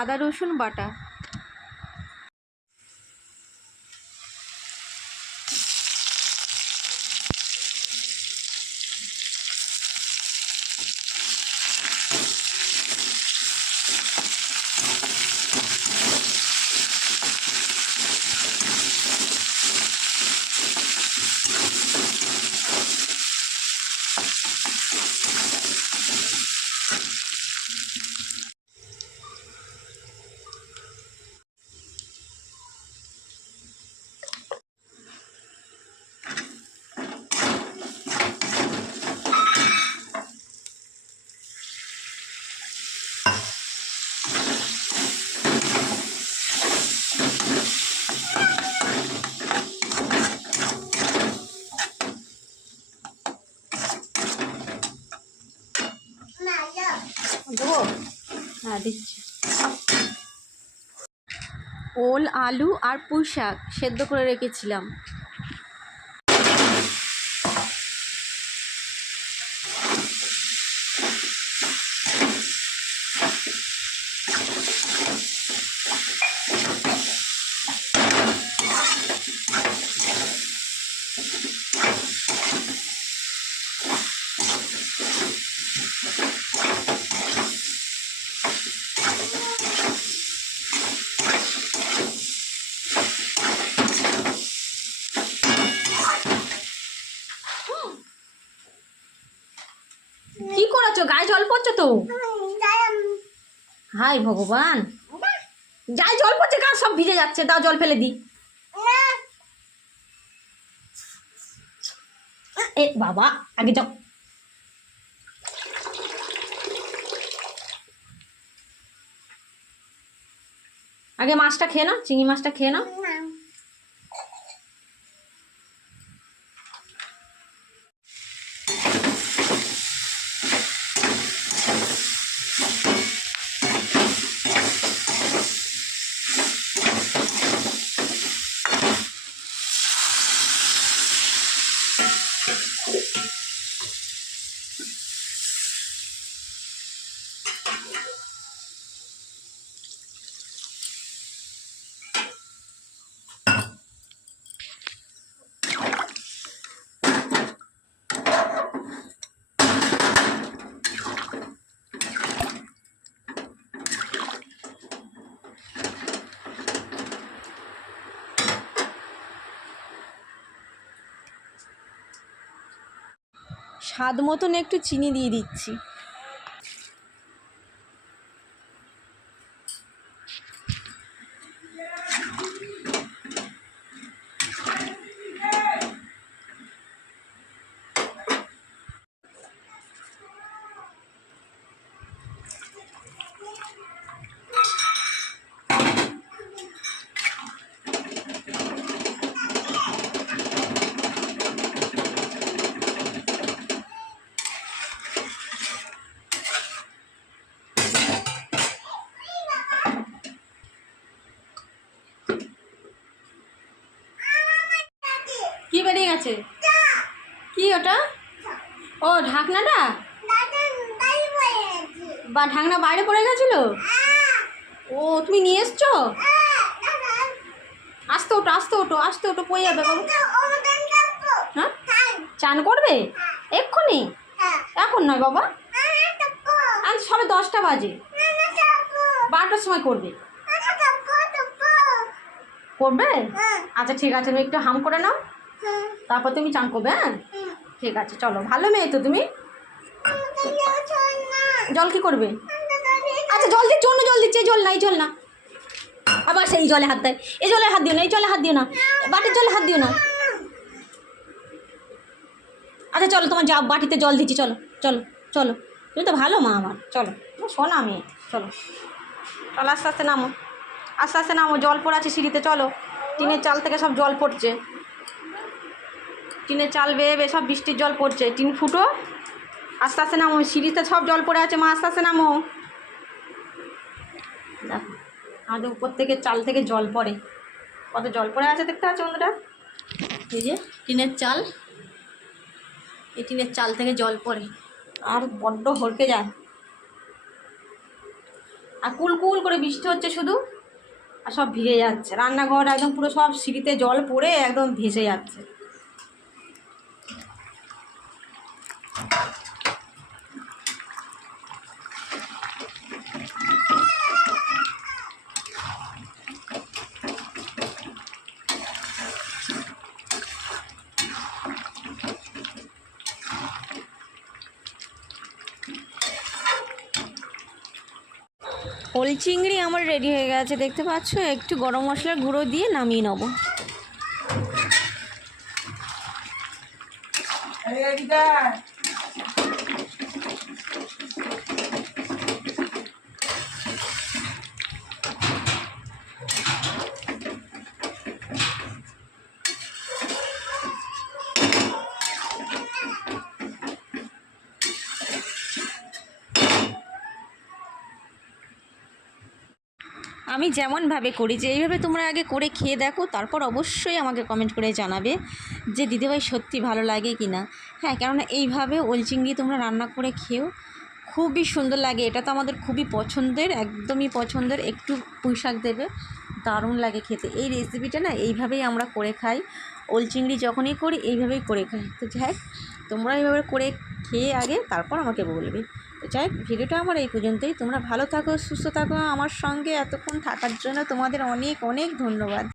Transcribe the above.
আদা রসুন বাটা, দেবো? হ্যাঁ দিচ্ছি। ওল, আলু আর পুঁই শাক সেদ্ধ করে রেখেছিলাম। কি করেছো? গায়ে জল পড়ছে তো। হাই ভগবান, গায়ে জল পড়ছে, গা সব ভিজে যাচ্ছে। দাও জল ফেলে দি। এ বাবা, আগে যাও। আগে মাছটা খেয়ে নাও, চিংড়ি মাছটা খেয়ে নাও। স্বাদ মতন একটু চিনি দিয়ে দিচ্ছি। কি বেরিয়ে গেছে? কি ওটা? ও ঢাকনাটা, বা ঢাকনা বাইরে পড়ে গেছিল। ও তুমি নিয়ে এসছো? আসতে ওঠো আসতে ওঠো আসতে ওঠো, পড়ে যাবে বাবু। হ্যাঁ, চান করবে এক্ষুনি? এখন নয় বাবা, আজ সবে 10টা বাজে, 12টার সময় করবে। করবে? আচ্ছা ঠিক আছে, তুমি একটু হাম করে নাও, তারপর তুমি চান করবে। হ্যাঁ ঠিক আছে, চলো, ভালো মেয়ে তো তুমি। জল কি করবে? আচ্ছা জল দিচ্ছ, অন্য জল দিচ্ছে, এই জল না, এই জল না, আবার সেই জলে হাত দেয়। এই জলে হাত দিও না, এই জলে হাত দিও না, বাটির জলে হাত দিও না। আচ্ছা চলো, তোমার যা বাটিতে জল দিচ্ছি, চলো চলো চলো, তুমি তো ভালো মা আমার, চলো শোনা মেয়ে, চলো চলো, আস্তে আস্তে নামো, আস্তে আস্তে নামো, জল পড়াচ্ছে সিঁড়িতে, চলো। টিনের চাল থেকে সব জল পড়ছে, টিনের চাল বেয়ে বেয়ে সব বৃষ্টির জল পড়ছে, টিন ফুটো, আস্তে আস্তে নামো, সিঁড়িতে সব জল পড়ে আছে মা, আস্তে আস্তে নামো। দেখো আমাদের উপর থেকে চাল থেকে জল পড়ে, কত জল পড়ে আছে দেখতে পাচ্ছ বন্ধুরা। এই যে টিনের চাল, এই টিনের চাল থেকে জল পড়ে আর বড্ড হড়কে যায়, আর কুলকুল করে বৃষ্টি হচ্ছে শুধু, আর সব ভিজে যাচ্ছে, রান্নাঘর একদম পুরো সব সিঁড়িতে জল পড়ে একদম ভেসে যাচ্ছে। ওল চিংড়ি আমার রেডি হয়ে গেছে দেখতে পাচ্ছ, একটু গরম মশলার গুঁড়ো দিয়ে নামিয়ে নেব। আমি যেমনভাবে করি, যে এইভাবে তোমরা আগে করে খেয়ে দেখো, তারপর অবশ্যই আমাকে কমেন্ট করে জানাবে যে দিদিভাই সত্যি ভালো লাগে কি না। হ্যাঁ, কেননা এইভাবে ওল চিংড়ি তোমরা রান্না করে খেও, খুবই সুন্দর লাগে, এটা তো আমাদের খুবই পছন্দের, একদমই পছন্দের। একটু পুঁই শাক দেবে, দারুণ লাগে খেতে। এই রেসিপিটা না এইভাবেই আমরা করে খাই, ওল চিংড়ি যখনই করি এইভাবেই করে খাই। তো যাই হোক, তোমরা এইভাবে করে খেয়ে আগে তারপর আমাকে বলবে। তো যাই হোক, ভিডিওটা আমার এই পর্যন্তই। তোমরা ভালো থাকো, সুস্থ থাকো, আমার সঙ্গে এতক্ষণ থাকার জন্য তোমাদের অনেক অনেক ধন্যবাদ।